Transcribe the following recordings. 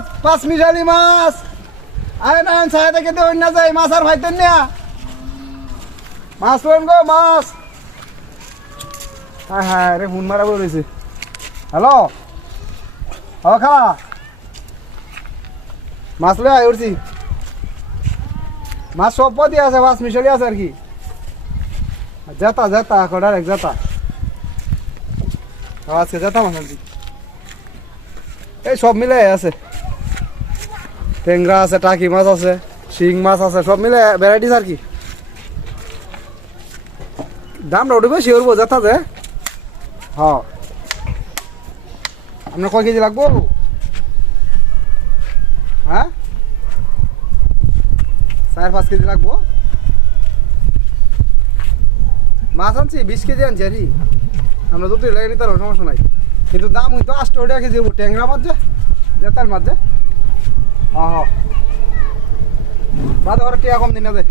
মাছ, পাঁচ মিশালি মাছ। আয় না ছায়া থেকে তো অন্য যাই, মাছ আর ভাইতেন না। মাছ লইন গো, মাছ। হ্যাঁ হ্যাঁ রে ফোন মারা বলেছে হ্যালো? হ খালা মাছ লই আয় উঠছি মাছ সব পদি আছে, মাছ মিশালি আছে আর কি। যেতা যেতা ডাইরেক্ট যেতা আজকে যেতা মাছ এই সব মিলে আছে। ট্যাংরা আছে, টাকি মাছ আছে, শিং মাছ আছে, সব মিলে ভ্যারাইটিস আর কি। দামটা উঠবে শিওর বো যেতা যে। হ্যাঁ। আপনার কয় কেজি লাগবো? হ্যাঁ? চার, পাঁচ কেজি লাগবো। মাছ আনছি, বিশ কেজি আনছি আর আমরা দুটো লাগে নিতে সমস্যা নাই। কিন্তু দাম হইতো আষ্ট টাকা কেজি ট্যাংরা মাছ যে জেতার মাছ যে। হ্যাঁ হ্যাঁ। বাদ ঘরে টিয়া কম দিন না দে।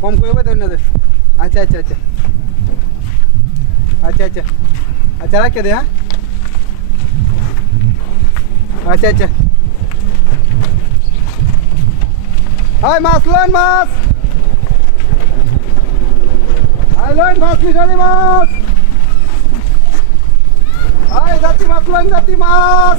কম করে দেন না দে। আচ্ছা আচ্ছা আচ্ছা। আচ্ছা আচ্ছা। আচ্ছা রাখে দে হ্যাঁ। আচ্ছা আচ্ছা। হাই, মাছ, লইন মাছ। হাই, লইন মাছ মিশালি মাছ। হাই, জাতি মাছ, লইন জাতি মাছ।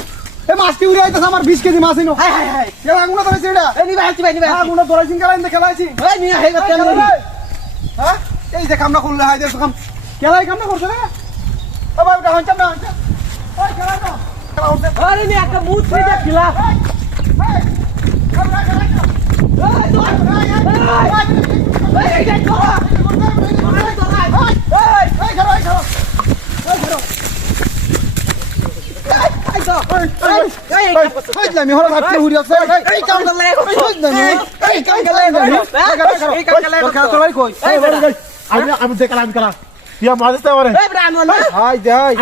এই মাছটি উড়ে আইতাছে আমার 20 কেজি মাছ ইনো হাই হাই হাই কেন আগুনা ধরেছে এটা এই নিবা হাসি ভাই নিবা আগুনা ধরেছিন কেন ইন্দে খেলাইছি এই মিয়া হে বাচ্চা আমি হ্যাঁ এই যে কামনা করলে হাই দেশ কাম কেলাই কামনা করছে না ও ভাই ওটা হঞ্চাম না হঞ্চাম ওই খেলাই না খেলা করছে আরে মিয়া একটা মুখ ফ্রি দেখিলা এই খেলা খেলা এই এই এই এই ধর এই খেলা এই খেলা আমি হলো ভাবতে উড়ি আছে এই কাম করলে এই কাম গেলে এই কাম গেলে খেলা চলাই কই আমি আমি দেখলাম আমি খেলা ইয়া মাছ দিতে পারে এই ব্রাহ্মণ না হাই যাই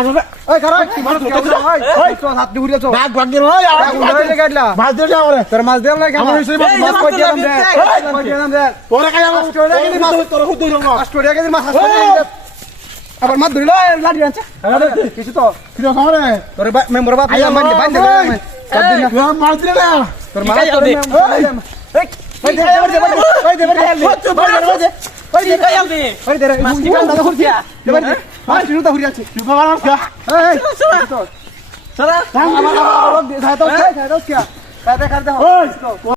এই খারা কি মাছ ধরতে হাই এই তো হাত উড়ি আছো বাঘ ভাগ গেল ওই উড়াই দে গাডলা মাছ দিয়ে যাও রে তোর মাছ দেল না কেন আমার হিসেবে মাছ কই দিলাম দে দে। কই দিলাম দে তোরে আমার তোরে কাই মাছ তোরে খুদ দিলাম না অস্ট্রেলিয়া কে মাছ আবার মাছ ধরিল লাড়ি আনছে কিছু তো কি খাওয়া রে তোর মেম্বার বাপ বান্ধে বান্ধে এই। তুই মাছ দিলে না তোর কি তোর দে? ওই দে ওই দে ওই দে ওই দে ওই দে ওই দে ওই দে দাদা কান্দা করছি করছিয়া? দে দে মাছ শুরু তো ঘুরি আছে তুই বাবা মাছ খা এই সারা আমার আমার খায় তো খায় তো কি খায় খায় ওই